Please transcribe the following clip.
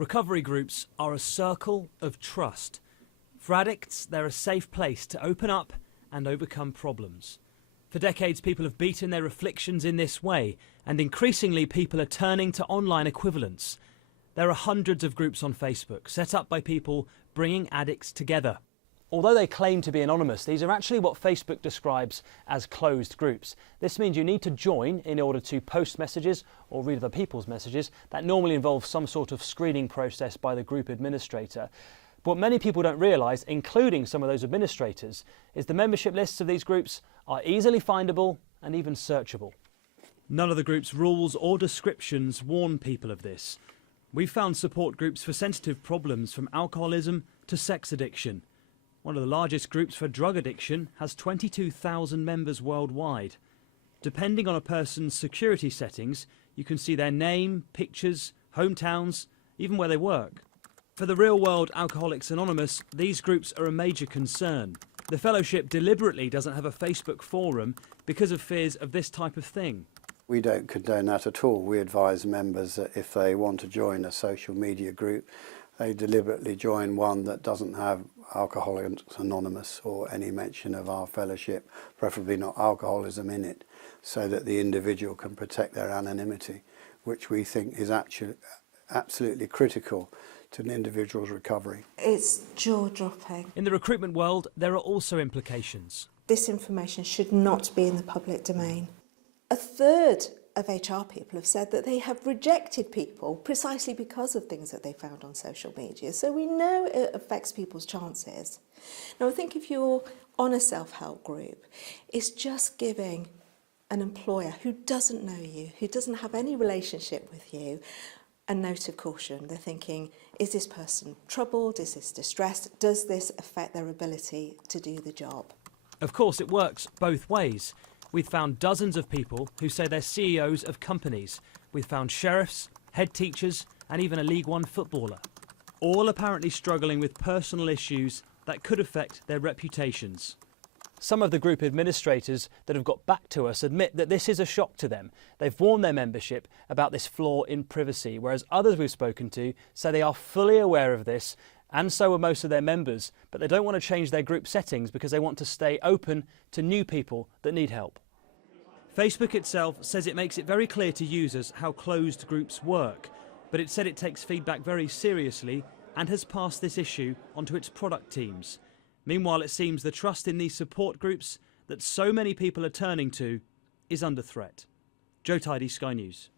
Recovery groups are a circle of trust. For addicts, they're a safe place to open up and overcome problems. For decades, people have beaten their afflictions in this way, and increasingly people are turning to online equivalents. There are hundreds of groups on Facebook, set up by people bringing addicts together. Although they claim to be anonymous, these are actually what Facebook describes as closed groups. This means you need to join in order to post messages or read other people's messages. That normally involves some sort of screening process by the group administrator. But what many people don't realise, including some of those administrators, is the membership lists of these groups are easily findable and even searchable. None of the group's rules or descriptions warn people of this. We've found support groups for sensitive problems from alcoholism to sex addiction. One of the largest groups for drug addiction has 22,000 members worldwide. Depending on a person's security settings, you can see their name, pictures, hometowns, even where they work. For the real-world Alcoholics Anonymous, these groups are a major concern. The fellowship deliberately doesn't have a Facebook forum because of fears of this type of thing. We don't condone that at all. We advise members that if they want to join a social media group, they deliberately join one that doesn't have Alcoholics Anonymous or any mention of our fellowship, preferably not alcoholism in it, so that the individual can protect their anonymity, which we think is actually absolutely critical to an individual's recovery. It's jaw-dropping. In the recruitment world, there are also implications. This information should not be in the public domain. A third of HR people have said that they have rejected people precisely because of things that they found on social media. So we know it affects people's chances. Now I think if you're on a self-help group, it's just giving an employer who doesn't know you, who doesn't have any relationship with you, a note of caution. They're thinking, is this person troubled? Is this distressed? Does this affect their ability to do the job? Of course, it works both ways. We've found dozens of people who say they're CEOs of companies. We've found sheriffs, head teachers, and even a League One footballer. All apparently struggling with personal issues that could affect their reputations. Some of the group administrators that have got back to us admit that this is a shock to them. They've warned their membership about this flaw in privacy, whereas others we've spoken to say they are fully aware of this, and so are most of their members, but they don't want to change their group settings because they want to stay open to new people that need help. Facebook itself says it makes it very clear to users how closed groups work, but it said it takes feedback very seriously and has passed this issue onto its product teams. Meanwhile, it seems the trust in these support groups that so many people are turning to is under threat. Joe Tidy, Sky News.